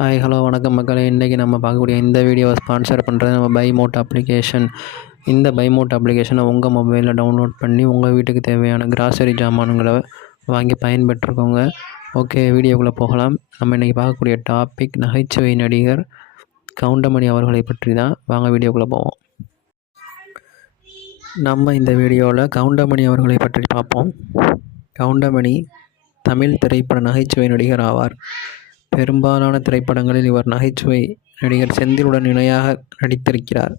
Hi hello வணக்கம் மக்களே. இன்றைக்கி நம்ம பார்க்கக்கூடிய இந்த வீடியோவை ஸ்பான்சர் பண்ணுறது நம்ம பைமோட் அப்ளிகேஷன். இந்த பைமோட் அப்ளிகேஷனை உங்கள் மொபைலில் டவுன்லோட் பண்ணி உங்கள் வீட்டுக்கு தேவையான கிராசரி ஜாமான்களை வாங்கி பயன்பெற்றுக்கோங்க. ஓகே, வீடியோக்குள்ளே போகலாம். நம்ம இன்றைக்கி பார்க்கக்கூடிய டாபிக் நகைச்சுவை நடிகர் கவுண்டமணி அவர்களை பற்றி தான். வாங்க வீடியோக்குள்ளே போவோம். நம்ம இந்த வீடியோவில் கவுண்டமணி அவர்களை பற்றி பார்ப்போம். கவுண்டமணி தமிழ் திரைப்பட நகைச்சுவை நடிகர் ஆவார். பெரும்பாலான திரைப்படங்களில் இவர் நகைச்சுவை நடிகர் செந்திலுடன் இணையாக நடித்திருக்கிறார்.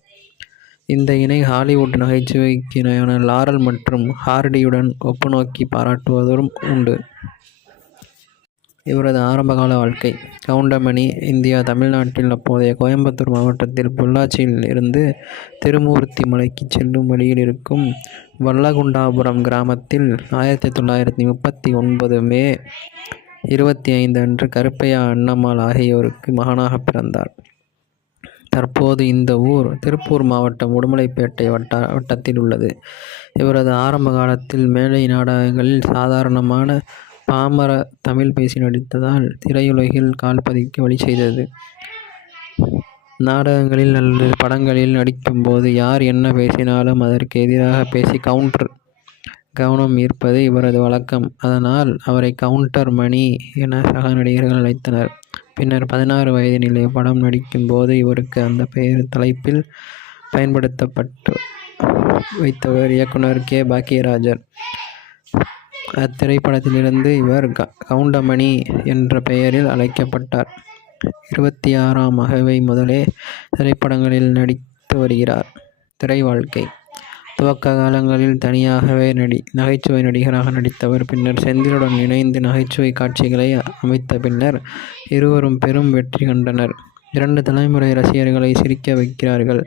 இந்த இணை ஹாலிவுட் நகைச்சுவைக்கு இணையான லாரல் மற்றும் ஹார்டியுடன் ஒப்புநோக்கி பாராட்டுவதும் உண்டு. இவரது ஆரம்பகால வாழ்க்கை. கவுண்டமணி இந்தியா தமிழ்நாட்டில் அப்போதைய கோயம்புத்தூர் மாவட்டத்தில் பொள்ளாச்சியில் இருந்து திருமூர்த்தி மலைக்கு செல்லும் வழியில் இருக்கும் வல்லகுண்டாபுரம் கிராமத்தில் 1939 மே 25 அன்று கருப்பையா அண்ணம்மாள் ஆகியோருக்கு மகனாக பிறந்தார். தற்போது இந்த ஊர் திருப்பூர் மாவட்டம் உடுமலைப்பேட்டை வட்டத்தில் உள்ளது. இவரது ஆரம்ப காலத்தில் மேலை நாடகங்களில் சாதாரணமான பாமர தமிழ் பேசி நடித்ததால் திரையுலகில் கால் பதிக்க வழி செய்தது. நாடகங்களில் அல்லது படங்களில் நடிக்கும்போது யார் என்ன பேசினாலும் அதற்கு எதிராக பேசி கவனம் ஈர்ப்பது இவரது வழக்கம். அதனால் அவரை கவுண்டர் மணி என சக நடிகர்கள் அழைத்தனர். பின்னர் 16 வயதினிலே படம் நடிக்கும் போது இவருக்கு அந்த பெயர் தலைப்பில் பயன்படுத்தப்பட்டு வைத்தவர் இயக்குனர் கே. பாக்கியராஜர். அத்திரைப்படத்திலிருந்து இவர் கவுண்டமணி என்ற பெயரில் அழைக்கப்பட்டார். 26ஆம் அகவை முதலே திரைப்படங்களில் நடித்து வருகிறார். திரை வாழ்க்கை. துவக்க காலங்களில் தனியாகவே நகைச்சுவை நடிகராக நடித்தவர். பின்னர் செந்திலுடன் இணைந்து நகைச்சுவை காட்சிகளை அமைத்த பின்னர் இருவரும் பெரும் வெற்றி கண்டனர். 2 தலைமுறை ரசிகர்களை சிரிக்க வைக்கிறார்கள்.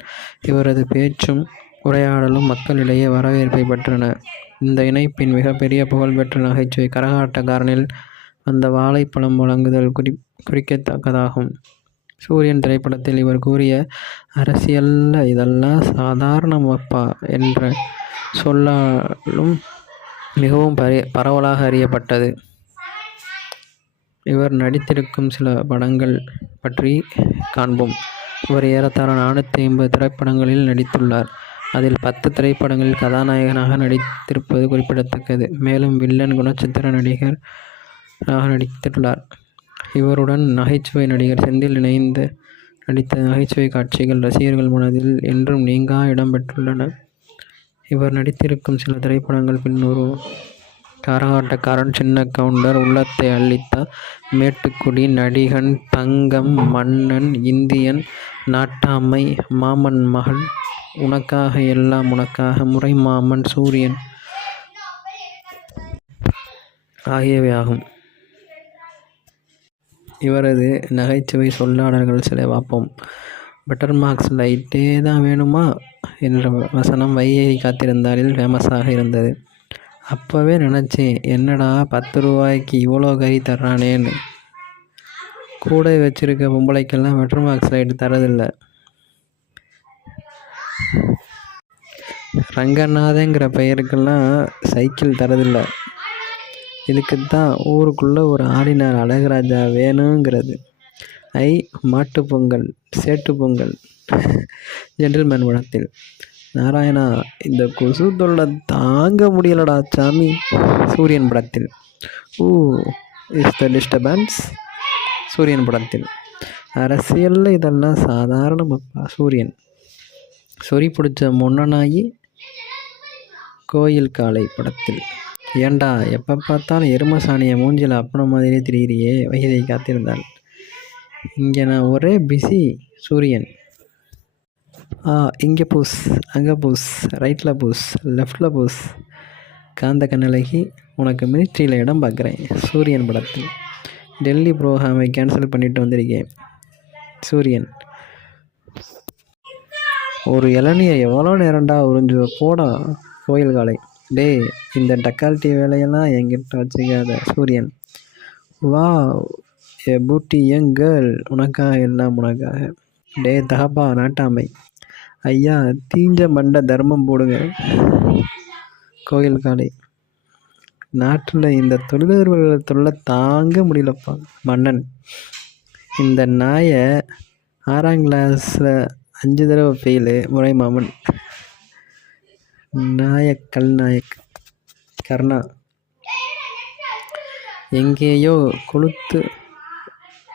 இவரது பேச்சும் உரையாடலும் மக்களிடையே வரவேற்பை பெற்றன. இந்த இணைப்பின் மிகப்பெரிய புகழ்பெற்ற நகைச்சுவை கரகாட்டக்காரனில் அந்த வாழைப்பழம் வழங்குதல் குறிக்கத்தக்கதாகும். சூரியன் திரைப்படத்தில் இவர் கூறிய அரசியல்ல இதெல்லாம் சாதாரணமாப்பா என்ற சொல்லாலும் மிகவும் பரவலாக அறியப்பட்டது. இவர் நடித்திருக்கும் சில படங்கள் பற்றி காண்போம். இவர் ஏறத்தாழ 450 திரைப்படங்களில் நடித்துள்ளார். அதில் 10 திரைப்படங்களில் கதாநாயகனாக நடித்திருப்பது குறிப்பிடத்தக்கது. மேலும் வில்லன் குணச்சித்திர நடிகராக நடித்துள்ளார். இவருடன் நகைச்சுவை நடிகர் செந்தில் இணைந்து நடித்த நகைச்சுவை காட்சிகள் ரசிகர்கள் மனதில் என்றும் நீங்கா இடம் பெற்றுள்ளன. இவர் நடித்திருக்கும் சில திரைப்படங்கள் பின்வரும்: கரகாட்டக்காரன், சின்ன கவுண்டர், உள்ளத்தை அள்ளித்தா, மேட்டுக்குடி, நடிகன், தங்கம், மன்னன், இந்தியன், நாட்டாமை, மாமன் மகள், உனக்காக எல்லாம் உனக்காக, முறைமாமன், சூரியன் ஆகியவை ஆகும். இவரது நகைச்சுவை சொல்லாடல்கள் சில பார்ப்போம். பட்டர் மார்க்ஸ் லைட்டே தான் வேணுமா என்ற வசனம் வையை காத்திருந்தாலில் ஃபேமஸாக இருந்தது. அப்போவே நினச்சேன், என்னடா 10 ரூபாய்க்கு இவ்வளோ கறி தர்றானேன்னு. கூட வச்சிருக்க பொம்பளைக்கெல்லாம் பட்டர் மார்க்ஸ் லைட்டு தரதில்லை. ரங்கநாதங்கிற பெயருக்கெல்லாம் சைக்கிள் தரதில்லை. இதுக்குத்தான் ஊருக்குள்ளே ஒரு ஆடினார் அழகராஜா வேணுங்கிறது. மாட்டுப் பொங்கல், சேட்டு பொங்கல், ஜென்டில்மேன் படத்தில். நாராயணா, இந்த கொசு தொல்லை தாங்க முடியலடா சாமி, சூரியன் படத்தில். இஸ் த டிஸ்டர்பன்ஸ், சூரியன் படத்தில். அரசியலில் இதெல்லாம் சாதாரணமாப்பா, சூரியன். சொறி பிடிச்ச மொன்னனாகி, கோயில் காளை படத்தில். ஏண்டா எப்போ பார்த்தாலும் எரும சாணியை மூஞ்சில் அப்பன மாதிரியே திரியிறியே, வைகை காத்திருந்தாள். இங்கே நான் ஒரே பிஸி, சூரியன். இங்கே பூஸ், அங்கே பூஸ், ரைட்டில் பூஸ், லெஃப்டில் பூஸ், காந்த கண்ணழகி, உனக்கு மினிஸ்ட்ரியில் இடம் பார்க்குறேன், சூரியன் படத்தில். டெல்லி ப்ரோக்ராமை கேன்சல் பண்ணிட்டு வந்திருக்கேன், சூரியன். ஒரு இளநியை எவ்வளோ நேரம்டா உறிஞ்சு போடா, கோயில் காலை. டே, இந்த டக்கால்ட்டி வேலையெல்லாம் என்கிட்ட வச்சுக்காத, சூரியன். வா ஏ பூட்டி யங் கேர்ள், உனக்காக எல்லாம் உனக்காக. டே தகப்பா, நாட்டாமை. ஐயா, தீஞ்ச மண்டை தர்மம் போடுங்க, கோயில் காலை. நாட்டில் இந்த தொழிலாளர்கள் தொல்லை தாங்க முடியலப்பா, மன்னன். இந்த நாயை 6ஆம் கிளாஸில் 5 தடவை ஃபெயிலு முறைமாமன். நாயக் கர்ணா. எங்கேயோ கொளுத்து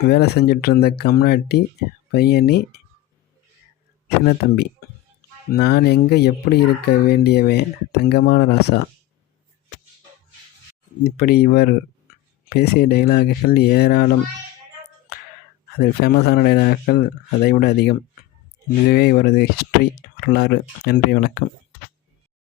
வேலை செஞ்சிட்ருந்த கம்னாட்டி பையனி சின்னத்தம்பி. நான் எங்கே எப்படி இருக்க வேண்டியவன் தங்கமான ராசா. இப்படி இவர் பேசிய டைலாகுகள் ஏராளம். அதில் ஃபேமஸான டைலாகுகள் அதை விட அதிகம். இதுவே இவரது ஹிஸ்ட்ரி, வரலாறு. நன்றி, வணக்கம்.